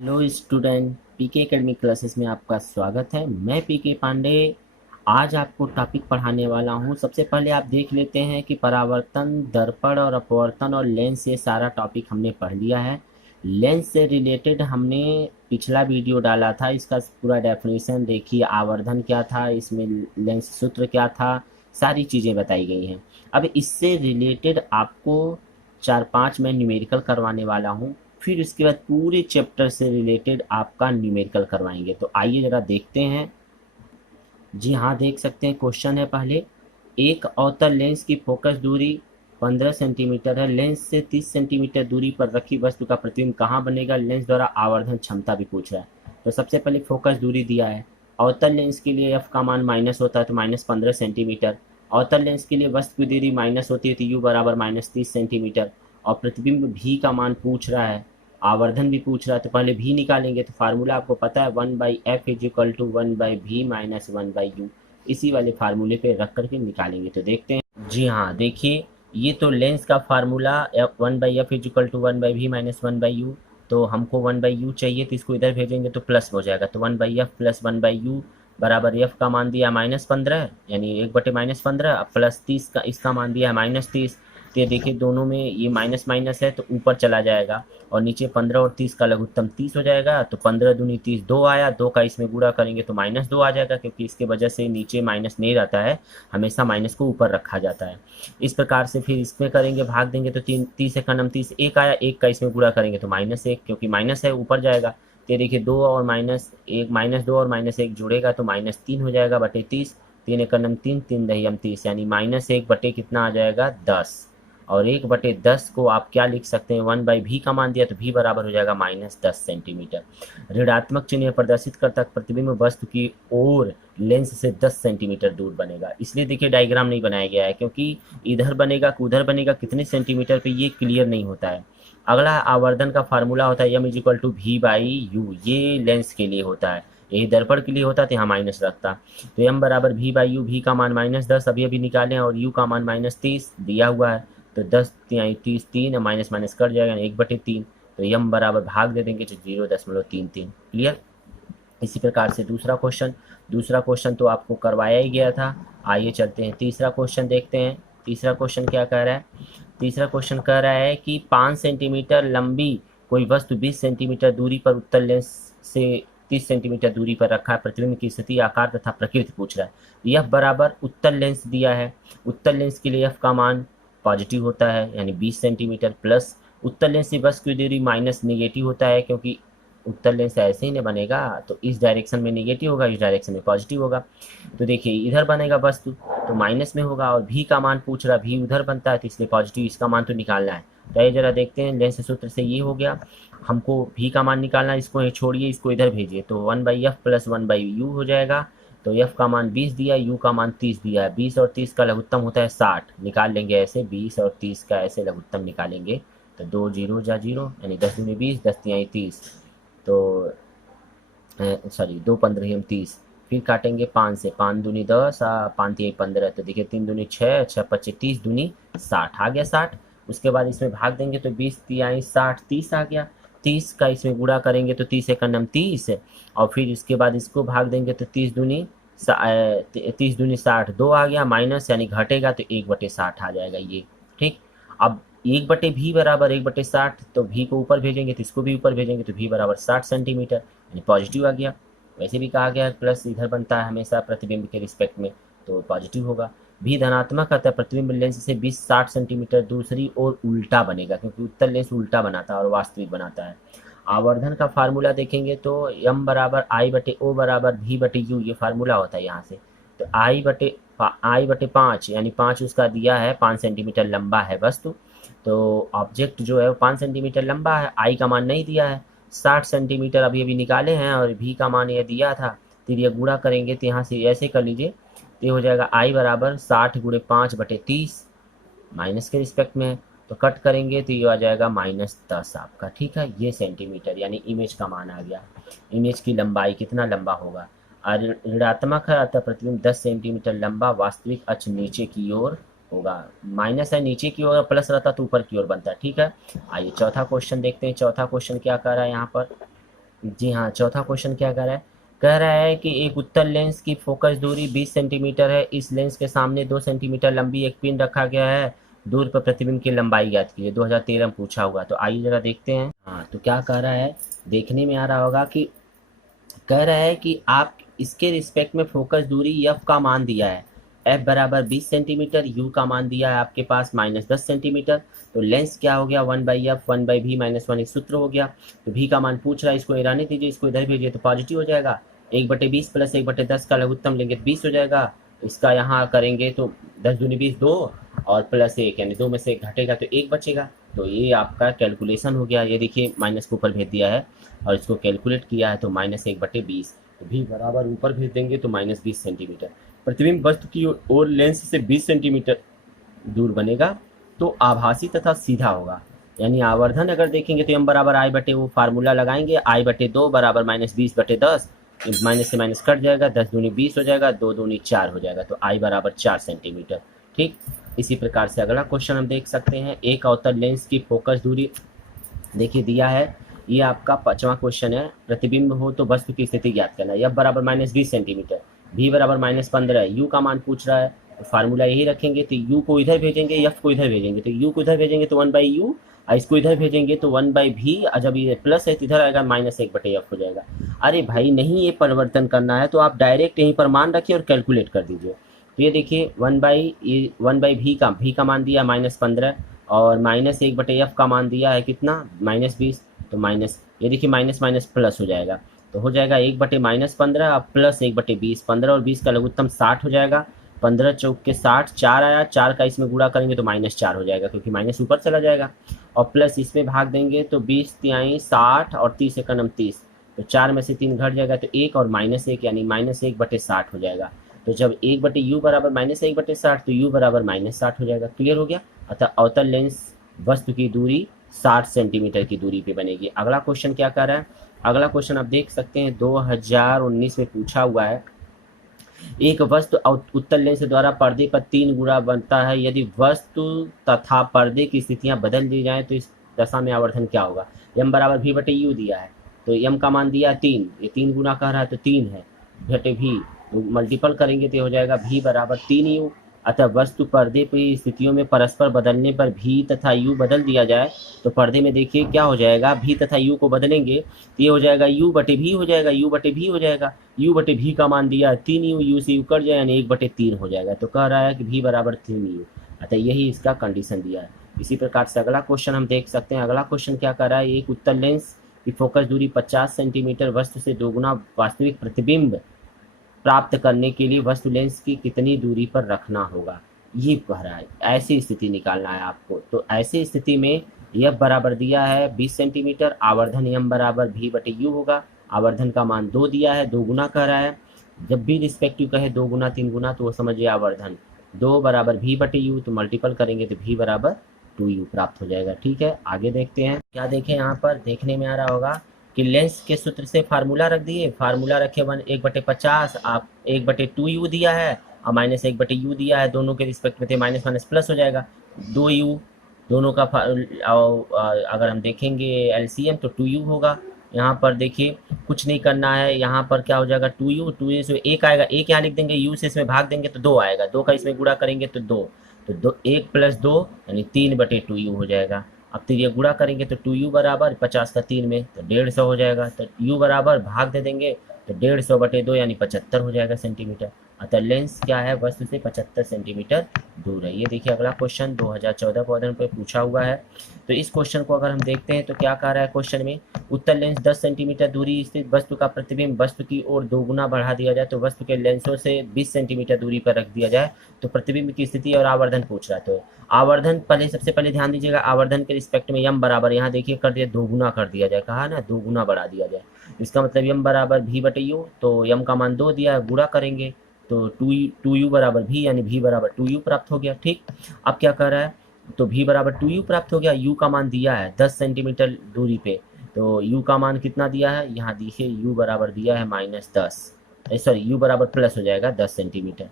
Hello student, पीके academy classes में आपका स्वागत है। मैं पीके पांडे आज आपको टॉपिक पढ़ाने वाला हूं। सबसे पहले आप देख लेते हैं कि परावर्तन, दर्पण और अपवर्तन और लेंस, ये सारा टॉपिक हमने पढ़ लिया है। लेंस से रिलेटेड हमने पिछला वीडियो डाला था, इसका पूरा डेफिनेशन देखिए, आवर्धन क्या था, इसमें लेंस सूत्र क्या था, सारी चीज़ें बताई गई हैं। अब इससे रिलेटेड आपको 4-5 मैं न्यूमेरिकल करवाने वाला हूँ, फिर इसके बाद पूरे चैप्टर से रिलेटेड आपका न्यूमेरिकल करवाएंगे। तो आइए ज़रा देखते हैं। जी हाँ, देख सकते हैं, क्वेश्चन है पहले। एक अवतल लेंस की फोकस दूरी 15 सेंटीमीटर है। लेंस से 30 सेंटीमीटर दूरी पर रखी वस्तु का प्रतिबिंब कहाँ बनेगा? लेंस द्वारा आवर्धन क्षमता भी पूछ रहा है। तो सबसे पहले फोकस दूरी दिया है। अवतल लेंस के लिए एफ का मान माइनस होता है, तो -15 सेंटीमीटर। अवतल लेंस के लिए वस्तु की दूरी माइनस होती है, तो यू बराबर -30 सेंटीमीटर। और प्रतिबिंब भी का मान पूछ रहा है, आवर्धन भी पूछ रहा है, तो पहले भी निकालेंगे। तो फार्मूला आपको पता है, 1/f is equal to 1/v minus 1/u। इसी वाले फार्मूले पे रख करके निकालेंगे। तो देखते हैं। जी हाँ, देखिए, ये तो लेंस का formula 1/f is equal to 1/v minus 1/u। तो हमको 1/u चाहिए, तो इसको इधर भेजेंगे तो प्लस हो जाएगा। तो 1/f प्लस 1/u बराबर एफ का मान दिया -15, यानी 1/-15, अब प्लस 30 का इसका मान दिया है -30। तो ये देखिए, दोनों में ये माइनस माइनस है तो ऊपर चला जाएगा, और नीचे 15 और 30 का लघुत्तम 30 हो जाएगा। तो 15 दूनी 30, 2 आया, 2 का इसमें गुणा करेंगे तो -2 आ जाएगा, क्योंकि इसके वजह से नीचे माइनस नहीं रहता है, हमेशा माइनस को ऊपर रखा जाता है। इस प्रकार से फिर इसमें करेंगे, भाग देंगे तो 30 एक का नम 30, 1 आया, 1 का इसमें गुणा करेंगे तो -1, क्योंकि माइनस है ऊपर जाएगा। तो ये देखिए, 2 और -1, -2 और -1 जुड़ेगा तो -3 हो जाएगा बटे 30। 3 एक का नम 3, 3 दही हम 30, यानी -1 बटे कितना आ जाएगा? 10। और 1/10 को आप क्या लिख सकते हैं? 1/v का मान दिया तो v बराबर हो जाएगा -10 सेंटीमीटर। ऋणात्मक चिन्ह प्रदर्शित करता प्रतिबिंब वस्तु की ओर लेंस से 10 सेंटीमीटर दूर बनेगा। इसलिए देखिए, डायग्राम नहीं बनाया गया है, क्योंकि इधर बनेगा कि उधर बनेगा, कितने सेंटीमीटर पे, ये क्लियर नहीं होता है। अगला आवर्धन का फार्मूला होता है m is equal to v/u। ये लेंस के लिए होता है, यही दर्पण के लिए होता तो यहाँ माइनस रखता। तो m बराबर v/u, v का मान -10 अभी अभी निकालें, और u का मान -30 दिया हुआ है। तो 10 तिहाई 30, 3 माइनस माइनस कट जाएगा, 1/3। तो यम बराबर भाग दे देंगे तो 0.33। क्लियर। इसी प्रकार से दूसरा क्वेश्चन तो आपको करवाया ही गया था। आइए चलते हैं, तीसरा क्वेश्चन देखते हैं। तीसरा क्वेश्चन क्या कह रहा है? तीसरा क्वेश्चन कह रहा है कि 5 सेंटीमीटर लंबी कोई वस्तु 20 सेंटीमीटर दूरी पर उत्तल लेंस से 30 सेंटीमीटर दूरी पर रखा है। प्रतिबिंब की स्थिति, आकार तथा प्रकृति पूछ रहा है। एफ बराबर उत्तल लेंस दिया है। उत्तल लेंस के लिए एफ का मान पॉजिटिव होता है, यानी 20 सेंटीमीटर, प्लस उत्तल लेंस से वस्तु की दूरी माइनस निगेटिव होता है, क्योंकि उत्तल लेंस ऐसे ही नहीं बनेगा, तो इस डायरेक्शन में निगेटिव होगा, इस डायरेक्शन में पॉजिटिव होगा। तो देखिए, इधर बनेगा वस्तु तो माइनस में होगा, और भी का मान पूछ रहा, भी उधर बनता है तो इसलिए पॉजिटिव, इसका मान तो निकालना है। तो ये जरा देखते हैं, लेंस सूत्र से ये हो गया, हमको भी का मान निकालना है। इसको छोड़िए, इसको इधर भेजिए, तो 1/f प्लस 1/u हो जाएगा। तो f का मान 20 दिया, u का मान 30 दिया है। 20 और 30 का लघुत्तम होता है 60, निकाल लेंगे ऐसे, 20 और 30 का ऐसे लघुत्तम निकालेंगे। तो 2 जीरो जा जीरो, यानी 10 दूनी 20, 10 तिहाई 30। तो सॉरी, 2 15 हम 30। फिर काटेंगे 5 से, 5 दूनी 10, 5 तिहाई 15। तो देखिए, 3 दूनी 6, 6 25 30 दूनी 60 आ गया 60। उसके बाद इसमें भाग देंगे तो 20 तिहाई 60, 30 आ गया। 30 का इसमें गुणा करेंगे तो 30 एक नम 30, और फिर इसके बाद इसको भाग देंगे तो 30 दूनी 60, 2 आ गया माइनस, यानी घटेगा तो 1/60 आ जाएगा ये। ठीक। अब 1/v बराबर 1/60, तो v को ऊपर भेजेंगे तो इसको भी ऊपर भेजेंगे, तो v बराबर 60 सेंटीमीटर, यानी पॉजिटिव आ गया। वैसे भी कहा गया है प्लस इधर बनता है हमेशा प्रतिबिंब के रिस्पेक्ट में, तो पॉजिटिव होगा। भी धनात्मक आता है, प्रतिबिंब लेंस से 20-60 सेंटीमीटर दूसरी ओर उल्टा बनेगा, क्योंकि उत्तल लेंस उल्टा बनाता है और वास्तविक बनाता है। आवर्धन का फार्मूला देखेंगे तो m बराबर I/O बराबर v/u, ये फार्मूला होता है यहाँ से। तो I/5, यानी 5 उसका दिया है, 5 सेंटीमीटर लंबा है वस्तु। तो ऑब्जेक्ट जो है वो 5 सेंटीमीटर लंबा है, आई का मान नहीं दिया है। 60 सेंटीमीटर अभी अभी निकाले हैं, और भी का मान ये दिया था। फिर ये गुणा करेंगे तो यहाँ से ऐसे कर लीजिए, तो ये हो जाएगा आई बराबर 60 गुणे 5/30, माइनस के रिस्पेक्ट में है। तो कट करेंगे तो ये आ जाएगा -10 आपका। ठीक है, ये सेंटीमीटर, यानी इमेज का मान आ गया। इमेज की लंबाई कितना लंबा होगा? और ऋणात्मक है, अतः प्रतिबिंब 10 सेंटीमीटर लंबा, वास्तविक अक्ष नीचे की ओर होगा। माइनस है नीचे की ओर, प्लस रहता तो ऊपर की ओर बनता है। ठीक है। आइए चौथा क्वेश्चन देखते हैं। चौथा क्वेश्चन क्या कर रहा है यहाँ पर? जी हाँ, चौथा क्वेश्चन क्या कह रहा है कि एक उत्तल लेंस की फोकस दूरी 20 सेंटीमीटर है। इस लेंस के सामने 2 सेंटीमीटर लंबी एक पिन रखा गया है। दूर पर प्रतिबिंब की लंबाई ज्ञात कीजिए। 2013 में पूछा हुआ। तो आइए जरा देखते हैं। हाँ, तो क्या कह रहा है, देखने में आ रहा होगा कि कह रहा है कि आप इसके रिस्पेक्ट में फोकस दूरी एफ का मान दिया है। एफ बराबर 20 सेंटीमीटर, यू का मान दिया है आपके पास -10 सेंटीमीटर। तो लेंस क्या हो गया, 1/f 1/v -1 एक सूत्र हो गया। तो भी का मान पूछ रहा है, इसको रहने दीजिए, इसको इधर भेजिए तो पॉजिटिव हो जाएगा। 1/20 प्लस 1/10 का लघुत्तम लेंगे तो 20 हो जाएगा। इसका यहाँ करेंगे तो 10 दूनी 20, 2 और प्लस 1 यानी 2 में से 1 घटेगा तो 1 बचेगा। तो ये आपका कैलकुलेशन हो गया। ये देखिए माइनस को ऊपर भेज दिया है और इसको कैलकुलेट किया है तो -1/20। तो भी बराबर ऊपर भेज देंगे तो -20 सेंटीमीटर। प्रतिबिंब वस्तु की ओर लेंस से 20 सेंटीमीटर दूर बनेगा तो आभासी तथा सीधा होगा। यानी आवर्धन अगर देखेंगे तो m बराबर आई बटे, वो फार्मूला लगाएंगे, I/2 बराबर -20/10। माइनस से माइनस कट जाएगा, 10 दूनी 20 हो जाएगा, 2 दूनी 4 हो जाएगा। तो आई बराबर 4 सेंटीमीटर। ठीक, इसी प्रकार से अगला क्वेश्चन हम देख सकते हैं। एक अवतल लेंस की फोकस दूरी देखिए दिया है। ये आपका 5वां क्वेश्चन है। प्रतिबिंब हो तो वस्तु की स्थिति ज्ञात करना है। एफ बराबर -20 सेंटीमीटर, भी बराबर -15, यू का मान पूछ रहा है। तो फार्मूला यही रखेंगे। तो यू को इधर भेजेंगे, एफ को इधर भेजेंगे। तो यू को इधर भेजेंगे तो 1/u, और इसको इधर भेजेंगे तो 1/v। और जब ये प्लस है तो इधर आएगा -1/f हो जाएगा। अरे भाई नहीं, ये परिवर्तन करना है तो आप डायरेक्ट यहीं पर मान रखिए और कैलकुलेट कर दीजिए। तो ये देखिए 1/v का मान दिया -15 और -1/f का मान दिया है कितना, -20। तो माइनस, ये देखिए माइनस माइनस प्लस हो जाएगा। तो हो जाएगा 1/-15 प्लस 1/20। 15 और 20 का लघुत्तम 60 हो जाएगा। 15 चौक के 60, 4 आया, 4 का इसमें गुणा करेंगे तो -4 हो जाएगा क्योंकि माइनस ऊपर चला जाएगा। और प्लस इसमें भाग देंगे तो 20 तिहाई 60 और 30 एकम 30। तो 4 में से 3 घट जाएगा तो 1 और -1 यानी -1/60 हो जाएगा। तो जब 1/u बराबर -1/60 तो u बराबर -60 हो जाएगा। क्लियर हो गया। अतः अवतल लेंस वस्तु की दूरी 60 सेंटीमीटर की दूरी पे बनेगी। अगला क्वेश्चन क्या कर रहा है, अगला क्वेश्चन आप देख सकते हैं 2019 में पूछा हुआ है। एक वस्तु उत्तल लेंस द्वारा पर्दे पर 3 गुना बनता है। यदि वस्तु तथा पर्दे की स्थितियां बदल दी जाएं तो इस दशा में आवर्धन क्या होगा। m बराबर v/u दिया है। तो m का मान दिया है 3, ये 3 गुना कह रहा है तो 3 है घटे v। तो मल्टीपल करेंगे तो हो जाएगा v बराबर 3u। अतः वस्तु पर्दे की स्थितियों में परस्पर बदलने पर v तथा u बदल दिया जाए तो पर्दे में देखिए क्या हो जाएगा, v तथा u को बदलेंगे तो ये हो जाएगा u/v हो जाएगा, u/v हो जाएगा। u/v का मान दिया 3u, u से u कट जाए यानी 1/3 हो जाएगा। तो कह रहा है कि v बराबर 3u। अतः यही इसका कंडीशन दिया है। इसी प्रकार से अगला क्वेश्चन हम देख सकते हैं। अगला क्वेश्चन क्या कर रहा है, एक उत्तल लेंस की फोकस दूरी 50 सेंटीमीटर वस्तु से 2 गुना वास्तविक प्रतिबिंब प्राप्त करने के लिए वस्तु लेंस की कितनी दूरी पर रखना होगा, ये कह रहा है। ऐसी स्थिति निकालना है आपको। तो ऐसी स्थिति में एफ बराबर दिया है 20 सेंटीमीटर, आवर्धन एम बराबर v/u होगा। आवर्धन का मान 2 दिया है, 2 गुना कह रहा है। जब भी रिस्पेक्टिव कहे 2 गुना 3 गुना तो वो समझिए आवर्धन 2 बराबर v/u। तो मल्टीपल करेंगे तो v बराबर 2u प्राप्त हो जाएगा। ठीक है, आगे देखते हैं। क्या देखें यहाँ पर, देखने में आ रहा होगा कि लेंस के सूत्र से फार्मूला रख दिए। फार्मूला रखे 1/50, आप 1/2u दिया है और -1/u दिया है। दोनों के रिस्पेक्ट में थे, माइनस माइनस प्लस हो जाएगा। 2u दोनों का अगर हम देखेंगे एलसीएम तो 2u होगा। यहाँ पर देखिए कुछ नहीं करना है। यहाँ पर क्या हो जाएगा 2u, 2u से 1 आएगा, 1 यहाँ लिख देंगे, u से इसमें भाग देंगे तो 2 आएगा, 2 का इसमें गुणा करेंगे तो 2। तो 1 + 2 यानी 3/2u हो जाएगा। अब तो ये गुणा करेंगे तो 2u बराबर 50 का 3 में तो 150 हो जाएगा। तो u बराबर भाग दे देंगे तो 150/2 यानी 75 हो जाएगा सेंटीमीटर। अतः लेंस क्या है, वस्तु से 75 सेंटीमीटर दूर है। ये देखिए अगला क्वेश्चन 2014 क्वेश्चन पे पूछा हुआ है। तो इस क्वेश्चन को अगर हम देखते हैं तो क्या कह रहा है क्वेश्चन में, उत्तल लेंस 10 सेंटीमीटर दूरी स्थित वस्तु का प्रतिबिंब वस्तु की ओर 2 गुना बढ़ा दिया जाए तो वस्तु के लेंसों से 20 सेंटीमीटर दूरी पर रख दिया जाए तो प्रतिबिंब की स्थिति और आवर्धन पूछ रहा है। तो आवर्धन पहले, सबसे पहले ध्यान दीजिएगा आवर्धन के रिस्पेक्ट में m बराबर यहाँ देखिए कर दिया 2 गुना कर दिया जाए, कहा ना 2 गुना बढ़ा दिया जाए। इसका मतलब m बराबर v/u। तो m का मान 2 दिया है, गुणा करेंगे तो 2u बराबर v यानी v बराबर 2u प्राप्त हो गया। ठीक, अब क्या कर रहा है, तो v बराबर 2u प्राप्त हो गया। u का मान दिया है 10 सेंटीमीटर दूरी पे, तो u का मान कितना दिया है, यहाँ देखिए u बराबर दिया है -10, सॉरी u बराबर प्लस हो जाएगा 10 सेंटीमीटर,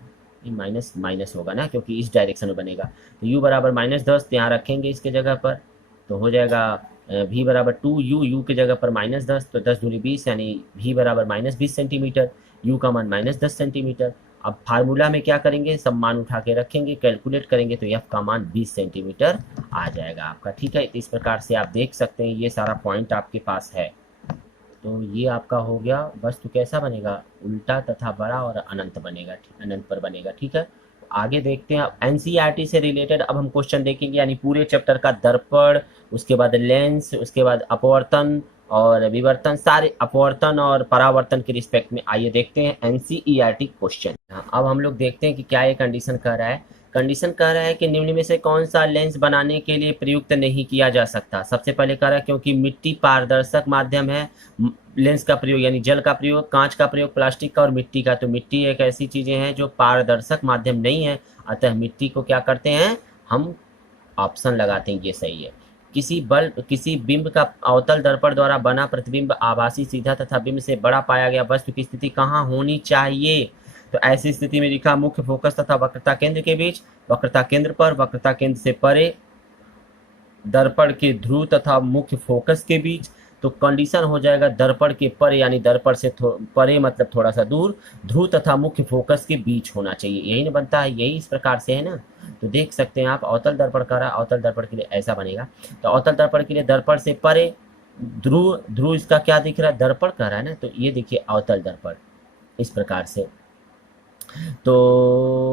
माइनस माइनस होगा ना क्योंकि इस डायरेक्शन में बनेगा। तो u बराबर -10 यहाँ रखेंगे इसके जगह पर, तो हो जाएगा v बराबर 2u, u की जगह पर -10, तो 10 दूनी 20 यानी v बराबर -20 सेंटीमीटर, u का मान -10 सेंटीमीटर। अब फार्मूला में क्या करेंगे, सब मान उठा के रखेंगे, कैलकुलेट करेंगे तो f का मान 20 सेंटीमीटर आ जाएगा आपका। ठीक है, तो इस प्रकार से आप देख सकते हैं ये सारा पॉइंट आपके पास है। तो ये आपका हो गया। वस्तु कैसा बनेगा, उल्टा तथा बड़ा और अनंत बनेगा, अनंत पर बनेगा। ठीक है, आगे देखते हैं। अब एनसीईआरटी से रिलेटेड अब हम क्वेश्चन देखेंगे, यानी पूरे चैप्टर का दर्पण, उसके बाद लेंस, उसके बाद अपवर्तन और विवर्तन, सारे अपवर्तन और परावर्तन के रिस्पेक्ट में आइए देखते हैं एनसीईआरटी क्वेश्चन। अब हम लोग देखते हैं कि क्या ये कंडीशन कह रहा है। कंडीशन कह रहा है कि निम्न में से कौन सा लेंस बनाने के लिए प्रयुक्त नहीं किया जा सकता। सबसे पहले कह रहा है क्योंकि मिट्टी पारदर्शक माध्यम है, लेंस का प्रयोग यानी जल का प्रयोग, कांच का प्रयोग, प्लास्टिक का और मिट्टी का। तो मिट्टी एक ऐसी चीजें हैं जो पारदर्शक माध्यम नहीं है, अतः मिट्टी को क्या करते हैं हम, ऑप्शन लगाते हैं, ये सही है। किसी बिंब का अवतल दर्पण द्वारा बना प्रतिबिंब आभासी, सीधा तथा बिंब से बड़ा पाया गया वस्तु की स्थिति कहाँ होनी चाहिए। तो ऐसी स्थिति में लिखा मुख्य फोकस तथा वक्रता केंद्र के बीच, वक्रता केंद्र पर, वक्रता केंद्र से परे, दर्पण के ध्रुव तथा मुख्य फोकस के बीच। तो कंडीशन हो जाएगा दर्पण के परे, यानी दर्पण से परे मतलब थोड़ा सा दूर, ध्रुव तथा मुख्य फोकस के बीच होना चाहिए। यही ना बनता है, यही इस प्रकार से है ना। तो देख सकते हैं आप, अवतल दर्पण का रहा, अवतल दर्पण के लिए ऐसा बनेगा। तो अवतल दर्पण के लिए दर्पण से परे, ध्रुव इसका क्या दिख रहा है, दर्पण का रहा है ना, तो ये देखिए अवतल दर्पण इस प्रकार से। तो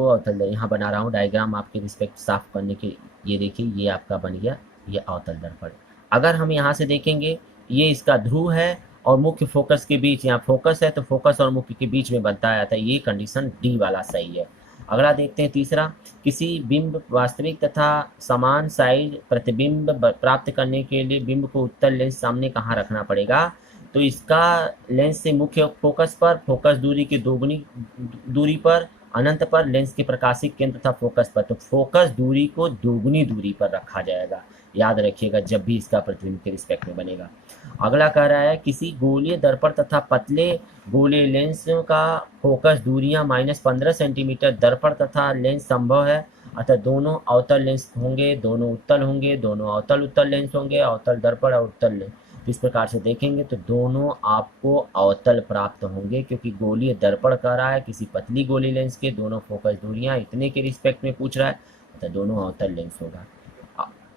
अवतल यहाँ बना रहा हूँ डायग्राम आपके रिस्पेक्ट साफ करने के। ये देखिए ये आपका बन गया ये अवतल दर्पण। अगर हम यहाँ से देखेंगे, ये इसका ध्रुव है और मुख्य फोकस के बीच, यहाँ फोकस है तो फोकस और मुख्य के बीच में बनता है, आता है। ये कंडीशन डी वाला सही है। अगला देखते हैं तीसरा, किसी बिंब वास्तविक तथा समान साइज प्रतिबिंब प्राप्त करने के लिए बिंब को उत्तल लेंस सामने कहाँ रखना पड़ेगा। तो इसका लेंस से मुख्य फोकस पर, फोकस दूरी की दोगुनी दूरी पर, अनंत पर, लेंस के प्रकाशिक केंद्र तथा फोकस पर। तो फोकस दूरी को दोगुनी दूरी पर रखा जाएगा, याद रखिएगा जब भी इसका प्रतिबिंब के रिस्पेक्ट में बनेगा। अगला कह रहा है किसी गोलीय दर्पण तथा पतले गोलीय लेंस का फोकस दूरियां -15 सेंटीमीटर दर्पण तथा लेंस संभव है, अतः दोनों अवतल लेंस होंगे, दोनों उत्तल होंगे, दोनों अवतल उत्तल लेंस होंगे, अवतल दर्पण और उत्तल लेंस। इस प्रकार से देखेंगे तो दोनों आपको अवतल प्राप्त होंगे, क्योंकि गोलीय दर्पण कह रहा है किसी पतली गोली लेंस के दोनों फोकस दूरियां इतने के रिस्पेक्ट में पूछ रहा है, तो दोनों अवतल लेंस होगा।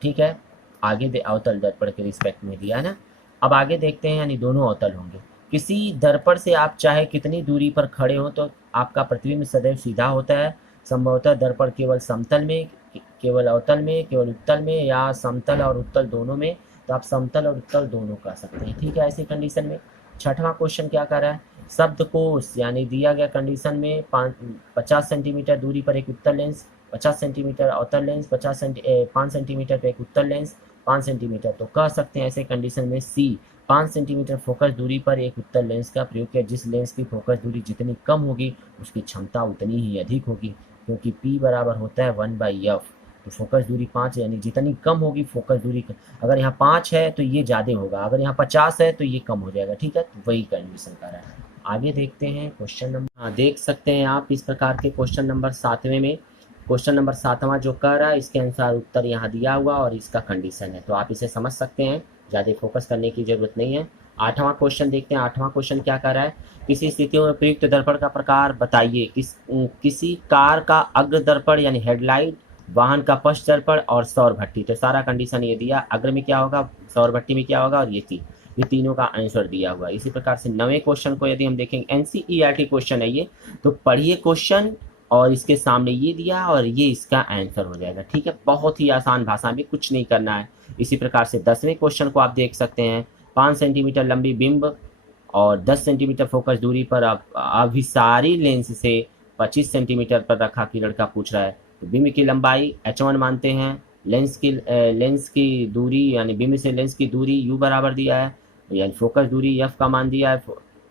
ठीक है, आगे अवतल दर्पण के रिस्पेक्ट में दिया है ना। अब आगे देखते हैं, यानी दोनों अवतल होंगे। किसी दर्पण से आप चाहे कितनी दूरी पर खड़े हो तो आपका प्रतिबिंब सदैव सीधा होता है। संभवतः दर्पण केवल समतल में, केवल अवतल में, केवल उत्तल में, या समतल और उत्तल दोनों में। तो आप समतल और उत्तल दोनों कर सकते हैं। ठीक है, ऐसी कंडीशन में छठवां क्वेश्चन क्या कर रहा है, शब्दकोश यानी दिया गया कंडीशन में 50 सेंटीमीटर दूरी पर एक उत्तल लेंस, 50 सेंटीमीटर अवतल लेंस, 5 सेंटीमीटर पर एक उत्तल लेंस, 5 सेंटीमीटर। तो कह सकते हैं ऐसे कंडीशन में सी, 5 सेंटीमीटर फोकस दूरी पर एक उत्तल लेंस का प्रयोग किया। जिस लेंस की फोकस दूरी जितनी कम होगी उसकी क्षमता उतनी ही अधिक होगी, क्योंकि P बराबर होता है 1/f। तो फोकस दूरी 5 यानी जितनी कम होगी फोकस दूरी, अगर यहाँ 5 है तो ये ज़्यादा होगा, अगर यहाँ 50 है तो ये कम हो जाएगा। ठीक है, तो वही कंडीशन कर रहा है। आगे देखते हैं क्वेश्चन नंबर, देख सकते हैं आप इस प्रकार के क्वेश्चन नंबर 7वें में, क्वेश्चन नंबर 7वां जो कर रहा है इसके अनुसार उत्तर यहाँ दिया हुआ और इसका कंडीशन है, तो आप इसे समझ सकते हैं, ज़्यादा फोकस करने की जरूरत नहीं है। 8वां क्वेश्चन देखते हैं। 8वां क्वेश्चन क्या कर रहा है, किसी स्थितियों में प्रयुक्त दर्पण का प्रकार बताइए। किसी कार का अग्र दर्पण यानी हेडलाइट, वाहन का पश्च दर्पण और सौर भट्टी। तो सारा कंडीशन ये दिया, अग्र में क्या होगा, सौर भट्टी में क्या होगा, और ये तीनों का आंसर दिया हुआ। इसी प्रकार से 9वें क्वेश्चन को यदि हम देखेंगे, एनसीईआरटी क्वेश्चन है ये, तो पढ़िए क्वेश्चन और इसके सामने ये दिया और ये इसका आंसर हो जाएगा। ठीक है, बहुत ही आसान भाषा में, कुछ नहीं करना है। इसी प्रकार से 10वें क्वेश्चन को आप देख सकते हैं, 5 सेंटीमीटर लंबी बिंब और 10 सेंटीमीटर फोकस दूरी पर अभिसारी लेंस से 25 सेंटीमीटर पर रखा कि लड़का पूछ रहा है। तो बिंब की लंबाई h1 मानते हैं, लेंस की दूरी यानी बिंब से लेंस की दूरी u बराबर दिया है, यानी फोकस दूरी f का मान दिया है,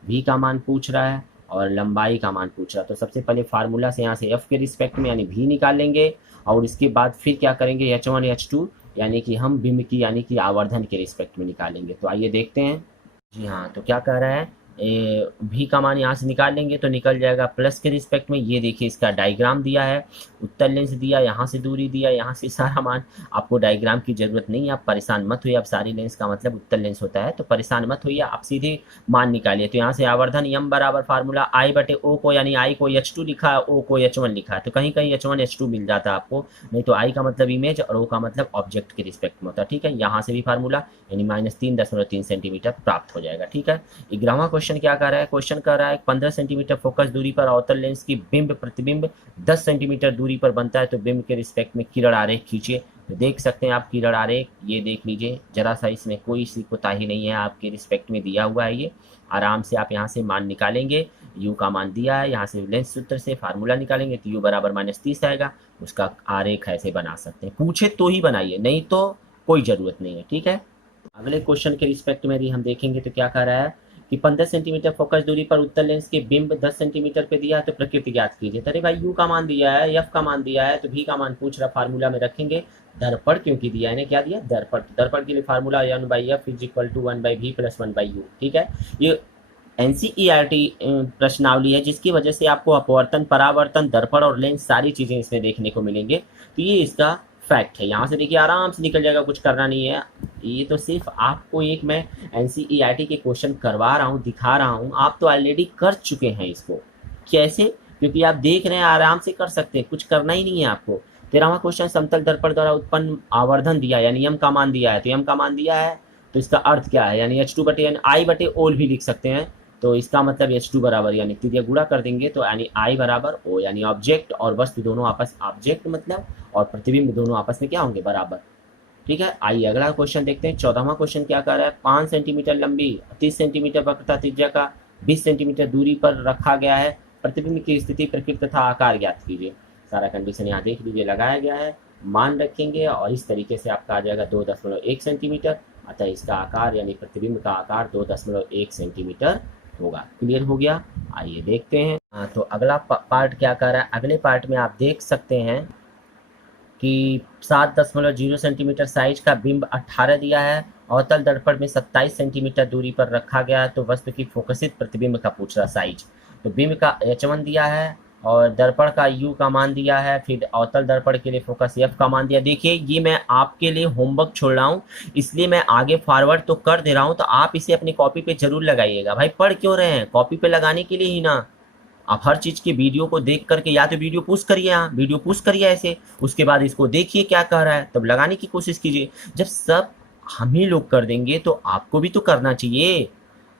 v का मान पूछ रहा है और लंबाई का मान पूछ रहा है। तो सबसे पहले फार्मूला से यहाँ से f के रिस्पेक्ट में यानी v निकाल लेंगे और इसके बाद फिर क्या करेंगे, h1 h2 यानी कि हम बिंब की यानी कि आवर्धन के रिस्पेक्ट में निकालेंगे। तो आइए देखते हैं। जी हाँ, तो क्या कह रहा है, भी का मान यहाँ से निकाल लेंगे तो निकल जाएगा प्लस के रिस्पेक्ट में। ये देखिए इसका डायग्राम दिया है, उत्तर लेंस दिया, यहाँ से दूरी दिया, यहाँ से सारा मान। आपको डायग्राम की ज़रूरत नहीं है, आप परेशान मत होइए। आप सारी लेंस का मतलब उत्तर लेंस होता है, तो परेशान मत होइए, आप सीधे मान निकालिए। तो यहाँ से आवर्धन यम बराबर फार्मूला आई बटे ओ को, यानी आई को H2 लिखा है, ओ को H1 लिखा है, तो कहीं कहीं H1 H2 मिल जाता है आपको, नहीं तो आई का मतलब इमेज और ओ का मतलब ऑब्जेक्ट के रिस्पेक्ट में होता है। ठीक है, यहाँ से भी फार्मूला यानी -3.3 सेंटीमीटर प्राप्त हो जाएगा। ठीक है, 11वां क्वेश्चन क्या कर रहा है? क्वेश्चन कर रहा है 15 सेंटीमीटर फोकस दूरी पर अवतल लेंस की बिंब प्रतिबिंब 10 सेंटीमीटर दूरी पर बनता है, तो बिंब के रिस्पेक्ट में किरण आरेख खींचिए। तो देख सकते हैं आप किरण आरेख, ये देख लीजिए, जरा सा इसमें कोई सी कोताही नहीं है, आपके रिस्पेक्ट में दिया हुआ है। ये आराम से आप यहाँ से मान निकालेंगे, यू का मान दिया है, यहाँ से लेंस सूत्र से फार्मूला निकालेंगे तो यू बराबर -30 आएगा। उसका आरेख ऐसे बना सकते हैं, पूछे तो ही बनाइए, नहीं तो कोई ज़रूरत नहीं है। ठीक है, अगले क्वेश्चन के रिस्पेक्ट में भी हम देखेंगे तो क्या कह रहा है कि 15 सेंटीमीटर फोकस दूरी पर उत्तर लेंस के बिंब 10 सेंटीमीटर पे दिया है, तो प्रकृति ज्ञात कीजिए। अरे भाई यू का मान दिया है, एफ का मान दिया है, तो भी का मान पूछ रहा, फार्मूला में रखेंगे। दर्पण क्योंकि दिया है, इन्हें क्या दिया? दर्पण। दर्पण के लिए फार्मूला 1/f = 1/v + 1/u। ठीक है, ये एनसीईआरटी प्रश्नावली है, जिसकी वजह से आपको अपवर्तन, परावर्तन, दर्पण और लेंस सारी चीज़ें इसमें देखने को मिलेंगे। तो ये इसका फैक्ट है, यहाँ से देखिए आराम से निकल जाएगा, कुछ करना नहीं है। ये तो सिर्फ आपको एक मैं एनसीईआरटी के क्वेश्चन करवा रहा हूँ, दिखा रहा हूँ, आप तो ऑलरेडी कर चुके हैं इसको। कैसे? क्योंकि आप देख रहे हैं, आराम से कर सकते हैं, कुछ करना ही नहीं है आपको। 13वां क्वेश्चन, समतल दर्पण द्वारा उत्पन्न आवर्धन दिया, यानी यम का मान दिया है, तो यम का मान दिया है तो इसका अर्थ क्या है, यानी H2 बटे आई बटे ओल भी लिख सकते हैं। तो इसका मतलब H2 बराबर, यानी त्रिज्या गुणा कर देंगे तो यानी आई बराबर ओ, यानी ऑब्जेक्ट और वस्तु दोनों आपस, ऑब्जेक्ट मतलब और प्रतिबिंब दोनों आपस में क्या होंगे? बराबर। ठीक है, आइए अगला क्वेश्चन देखते हैं। 14वां क्वेश्चन क्या कर रहा है? 5 सेंटीमीटर लंबी 30 सेंटीमीटर वक्रता त्रिज्या का 20 सेंटीमीटर दूरी पर रखा गया है, प्रतिबिंब की स्थिति, प्रकृति तथा आकार ज्ञात कीजिए। सारा कंडीशन यहाँ देख लीजिए लगाया गया है, मान रखेंगे और इस तरीके से आपका आ जाएगा 2.1 सेंटीमीटर। अतः इसका आकार यानी प्रतिबिंब का आकार 2.1 सेंटीमीटर होगा। क्लियर हो गया? आइए देखते हैं। तो अगला पार्ट क्या कर रहा है? अगले पार्ट में आप देख सकते हैं कि 7.0 सेंटीमीटर साइज का बिंब 18 दिया है, अवतल दर्पण में 27 सेंटीमीटर दूरी पर रखा गया है, तो वस्तु की फोकसित प्रतिबिंब का पूछ रहा साइज। तो बिंब का H1 दिया है और दर्पण का U का मान दिया है, फिर अवतल दर्पण के लिए फोकस F का मान दिया। देखिए ये मैं आपके लिए होमवर्क छोड़ रहा हूँ, इसलिए मैं आगे फॉरवर्ड तो कर दे रहा हूँ, तो आप इसे अपनी कॉपी पे जरूर लगाइएगा। भाई पढ़ क्यों रहे हैं? कॉपी पे लगाने के लिए ही ना। आप हर चीज़ की वीडियो को देख करके या तो वीडियो पुश करिए, यहाँ वीडियो पुश करिए ऐसे, उसके बाद इसको देखिए क्या कह रहा है, तब लगाने की कोशिश कीजिए। जब सब हम ही लोग कर देंगे तो आपको भी तो करना चाहिए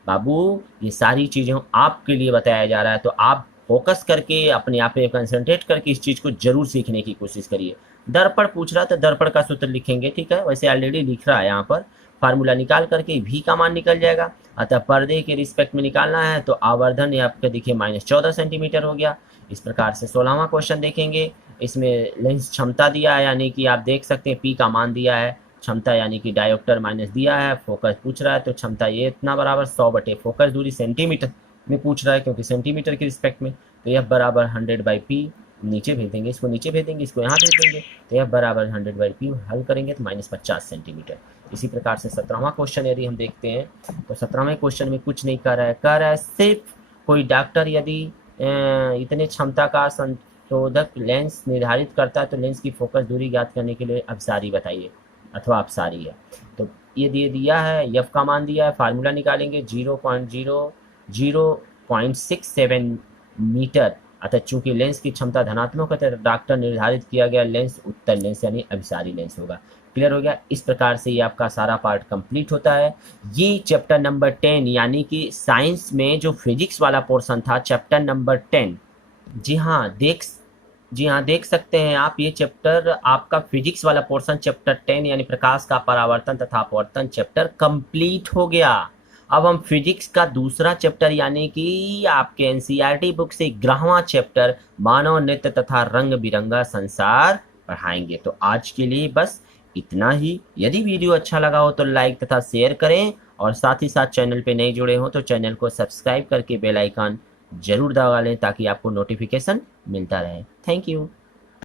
बाबू। ये सारी चीज़ें आपके लिए बताया जा रहा है, तो आप फोकस करके अपने आप पे कंसंट्रेट करके इस चीज़ को जरूर सीखने की कोशिश करिए। दर्पण पूछ रहा तो दर्पण का सूत्र लिखेंगे। ठीक है, वैसे ऑलरेडी लिख रहा है यहाँ पर, फार्मूला निकाल करके भी का मान निकल जाएगा। अतः पर्दे के रिस्पेक्ट में निकालना है तो आवर्धन ये आपका देखिए -14 सेंटीमीटर हो गया। इस प्रकार से 16वां क्वेश्चन देखेंगे, इसमें लेंस क्षमता दिया है, यानी कि आप देख सकते हैं पी का मान दिया है, क्षमता यानी कि डायोप्टर माइनस दिया है, फोकस पूछ रहा है तो क्षमता ये इतना बराबर 100 बटे फोकस दूरी सेंटीमीटर में पूछ रहा है, क्योंकि सेंटीमीटर के रिस्पेक्ट में। तो F बराबर 100/P, नीचे भेज देंगे, इसको नीचे भेज देंगे, इसको यहाँ भेज देंगे, तो F बराबर 100/P हल करेंगे तो -50 सेंटीमीटर। इसी प्रकार से 17वां क्वेश्चन यदि हम देखते हैं तो 17वें क्वेश्चन में कुछ नहीं कर रहा है, सिर्फ कोई डॉक्टर यदि इतने क्षमता का संशोधक लेंस निर्धारित करता है तो लेंस की फोकस दूरी ज्ञात करने के लिए अपसारी बताइए अथवा अपसारी है। तो ये दिया है, F का मान दिया है, फार्मूला निकालेंगे 0.006 मीटर। अतः चूंकि लेंस की क्षमता धनात्मक है तो डॉक्टर निर्धारित किया गया लेंस उत्तल लेंस यानी अभिसारी लेंस होगा। क्लियर हो गया? इस प्रकार से ये आपका सारा पार्ट कंप्लीट होता है। ये चैप्टर नंबर 10 यानी कि साइंस में जो फिजिक्स वाला पोर्शन था, चैप्टर नंबर 10। जी हाँ देख सकते हैं आप, ये चैप्टर आपका फिजिक्स वाला पोर्शन चैप्टर 10 यानी प्रकाश का परावर्तन तथा अपवर्तन चैप्टर कंप्लीट हो गया। अब हम फिजिक्स का दूसरा चैप्टर यानी कि आपके एनसीईआरटी बुक से 11वां चैप्टर मानव नृत्य तथा रंग बिरंगा संसार पढ़ाएंगे। तो आज के लिए बस इतना ही। यदि वीडियो अच्छा लगा हो तो लाइक तथा शेयर करें, और साथ ही साथ चैनल पे नए जुड़े हो तो चैनल को सब्सक्राइब करके बेल आइकन जरूर दबा लें ताकि आपको नोटिफिकेशन मिलता रहे। Thank you.